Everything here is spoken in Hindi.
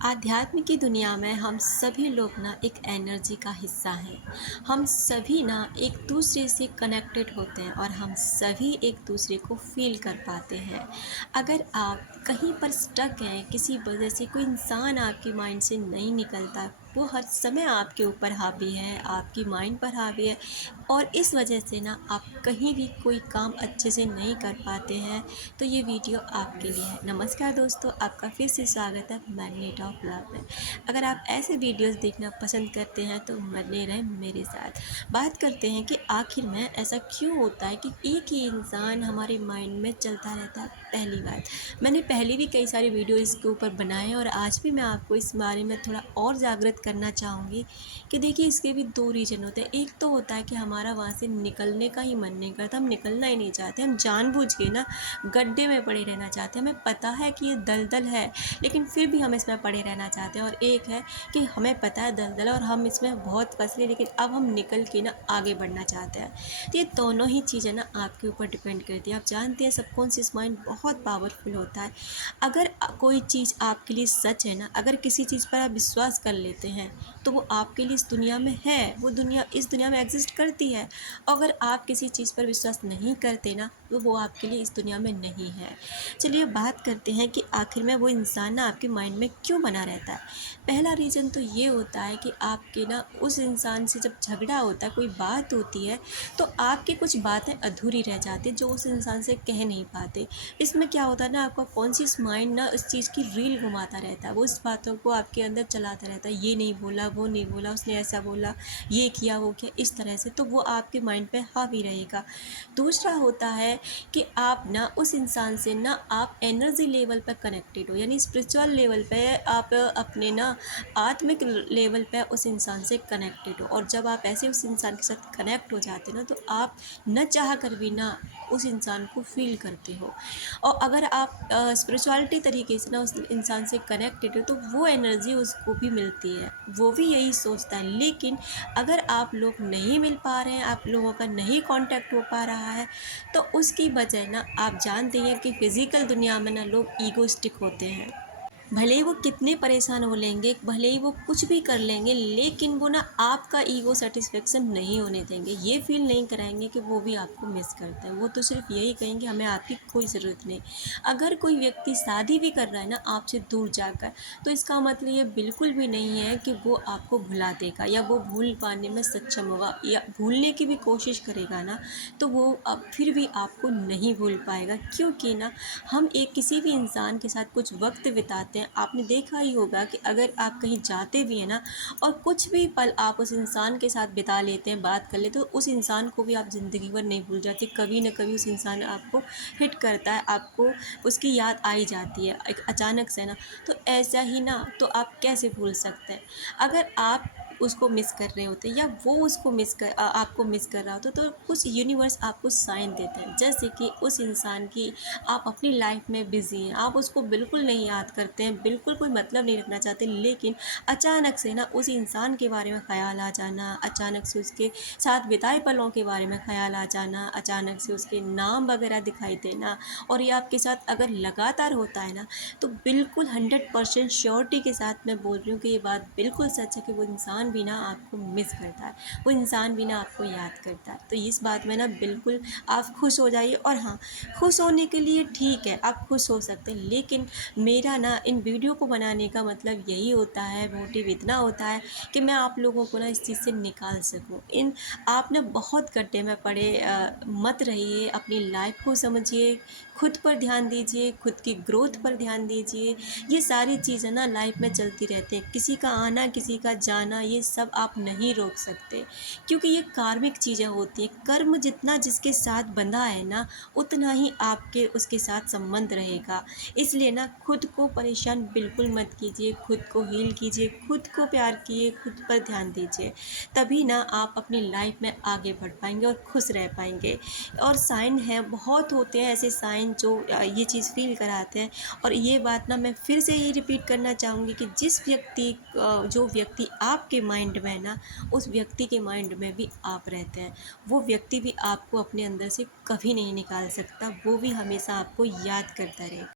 आध्यात्म की दुनिया में हम सभी लोग ना एक एनर्जी का हिस्सा हैं। हम सभी ना एक दूसरे से कनेक्टेड होते हैं और हम सभी एक दूसरे को फील कर पाते हैं। अगर आप कहीं पर स्टक हैं, किसी वजह से कोई इंसान आपके माइंड से नहीं निकलता, वो हर समय आपके ऊपर हावी है, आपकी माइंड पर हावी है और इस वजह से ना आप कहीं भी कोई काम अच्छे से नहीं कर पाते हैं, तो ये वीडियो आपके लिए है। नमस्कार दोस्तों, आपका फिर से स्वागत है मैग्नेट ऑफ लव में। अगर आप ऐसे वीडियोस देखना पसंद करते हैं तो बने रहें मेरे साथ। बात करते हैं कि आखिर में ऐसा क्यों होता है कि एक ही इंसान हमारे माइंड में चलता रहता है। पहली बात, मैंने पहले भी कई सारे वीडियो इसके ऊपर बनाए हैं और आज भी मैं आपको इस बारे में थोड़ा और जागृत करना चाहूँगी कि देखिए, इसके भी दो रीज़न होते हैं। एक तो होता है कि हमारा वहाँ से निकलने का ही मन नहीं करता, हम निकलना ही नहीं चाहते, हम जानबूझ के ना गड्ढे में पड़े रहना चाहते हैं। हमें पता है कि ये दलदल है, लेकिन फिर भी हम इसमें पड़े रहना चाहते हैं। और एक है कि हमें पता है दलदल है और हम इसमें बहुत फंसे, लेकिन अब हम निकल के ना आगे बढ़ना चाहते हैं। तो ये दोनों ही चीज़ें ना आपके ऊपर डिपेंड करती है। आप जानते हैं सबकॉन्शियस माइंड बहुत पावरफुल होता है। अगर कोई चीज़ आपके लिए सच है ना, अगर किसी चीज़ पर आप विश्वास कर लेते हैं तो वो आपके लिए इस दुनिया में है, वो दुनिया इस दुनिया में एग्जिस्ट करती है। अगर आप किसी चीज़ पर विश्वास नहीं करते ना, तो वो आपके लिए इस दुनिया में नहीं है। चलिए बात करते हैं कि आखिर में वो इंसान ना आपके माइंड में क्यों बना रहता है। पहला रीज़न तो ये होता है कि आपके ना उस इंसान से जब झगड़ा होता है, कोई बात होती है, तो आपकी कुछ बातें अधूरी रह जाती हैं जो उस इंसान से कह नहीं पाते। इसमें क्या होता है ना, आपका कॉन्शियस माइंड ना इस चीज़ की रील घुमाता रहता है, वो इस बातों को आपके अंदर चलाता रहता है। ये नहीं बोला, वो नहीं बोला, उसने ऐसा बोला, ये किया, वो किया, इस तरह से तो वो आपके माइंड पे हावी रहेगा। दूसरा होता है कि आप ना उस इंसान से ना आप एनर्जी लेवल पर कनेक्टेड हो, यानी स्पिरिचुअल लेवल पे आप अपने ना आत्मिक लेवल पे उस इंसान से कनेक्टेड हो। और जब आप ऐसे उस इंसान के साथ कनेक्ट हो जाते हो ना, तो आप न चाह कर भी ना उस इंसान को फील करते हो। और अगर आप स्पिरिचुअलिटी तरीके से ना उस इंसान से कनेक्टेड हो, तो वो एनर्जी उसको भी मिलती है, वो भी यही सोचता है। लेकिन अगर आप लोग नहीं मिल पा रहे हैं, आप लोगों का नहीं कांटेक्ट हो पा रहा है, तो उसकी वजह ना आप जानते हैं कि फ़िज़िकल दुनिया में ना लोग ईगोइस्टिक होते हैं। भले ही वो कितने परेशान हो लेंगे, भले ही वो कुछ भी कर लेंगे, लेकिन वो ना आपका ईगो सेटिस्फेक्शन नहीं होने देंगे। ये फ़ील नहीं कराएँगे कि वो भी आपको मिस करते हैं। वो तो सिर्फ़ यही कहेंगे हमें आपकी कोई ज़रूरत नहीं। अगर कोई व्यक्ति शादी भी कर रहा है ना आपसे दूर जाकर, तो इसका मतलब ये बिल्कुल भी नहीं है कि वो आपको भुला देगा या वो भूल पाने में सक्षम होगा, या भूलने की भी कोशिश करेगा ना, तो वो फिर भी आपको नहीं भूल पाएगा। क्योंकि ना हम एक किसी भी इंसान के साथ कुछ वक्त बिताते हैं, आपने देखा ही होगा कि अगर आप कहीं जाते भी हैं ना और कुछ भी पल आप उस इंसान के साथ बिता लेते हैं, बात कर लेते हैं, तो उस इंसान को भी आप ज़िंदगी भर नहीं भूल जाते। कभी ना कभी उस इंसान आपको हिट करता है, आपको उसकी याद आई जाती है एक अचानक से ना। तो ऐसा ही ना, तो आप कैसे भूल सकते हैं। अगर आप उसको मिस कर रहे होते या वो उसको आपको मिस कर रहा होता, तो कुछ यूनिवर्स आपको साइन देता है, जैसे कि उस इंसान की आप अपनी लाइफ में बिज़ी हैं, आप उसको बिल्कुल नहीं याद करते हैं, बिल्कुल कोई मतलब नहीं रखना चाहते, लेकिन अचानक से ना उस इंसान के बारे में ख़्याल आ जाना, अचानक से उसके साथ बिताए पलों के बारे में ख़्याल आ जाना, अचानक से उसके नाम वगैरह दिखाई देना, और ये आपके साथ अगर लगातार होता है ना, तो बिल्कुल 100% श्योरिटी के साथ मैं बोल रही हूँ कि ये बात बिल्कुल सच है कि वो इंसान भी ना आपको मिस करता है, वो इंसान भी ना आपको याद करता है। तो इस बात में ना बिल्कुल आप खुश हो जाइए। और हाँ, खुश होने के लिए ठीक है, आप खुश हो सकते हैं, लेकिन मेरा ना इन वीडियो को बनाने का मतलब यही होता है, मोटिव इतना होता है कि मैं आप लोगों को ना इस चीज़ से निकाल सकूं। इन आप ना बहुत गड्ढे में पड़े मत रहिए, अपनी लाइफ को समझिए, खुद पर ध्यान दीजिए, खुद की ग्रोथ पर ध्यान दीजिए। ये सारी चीज़ें ना लाइफ में चलती रहती हैं, किसी का आना किसी का जाना ये सब आप नहीं रोक सकते, क्योंकि ये कार्मिक चीज़ें होती हैं। कर्म जितना जिसके साथ बंधा है ना, उतना ही आपके उसके साथ संबंध रहेगा। इसलिए ना खुद को परेशान बिल्कुल मत कीजिए, खुद को हील कीजिए, खुद को प्यार कीजिए, खुद पर ध्यान दीजिए। तभी ना आप अपनी लाइफ में आगे बढ़ पाएंगे और खुश रह पाएंगे। और साइन है बहुत होते हैं ऐसे साइन जो ये चीज़ फील कराते हैं। और ये बात ना मैं फिर से ये रिपीट करना चाहूँगी कि जिस व्यक्ति जो व्यक्ति आपके माइंड में है ना, उस व्यक्ति के माइंड में भी आप रहते हैं। वो व्यक्ति भी आपको अपने अंदर से कभी नहीं निकाल सकता, वो भी हमेशा आपको याद करता रहेगा।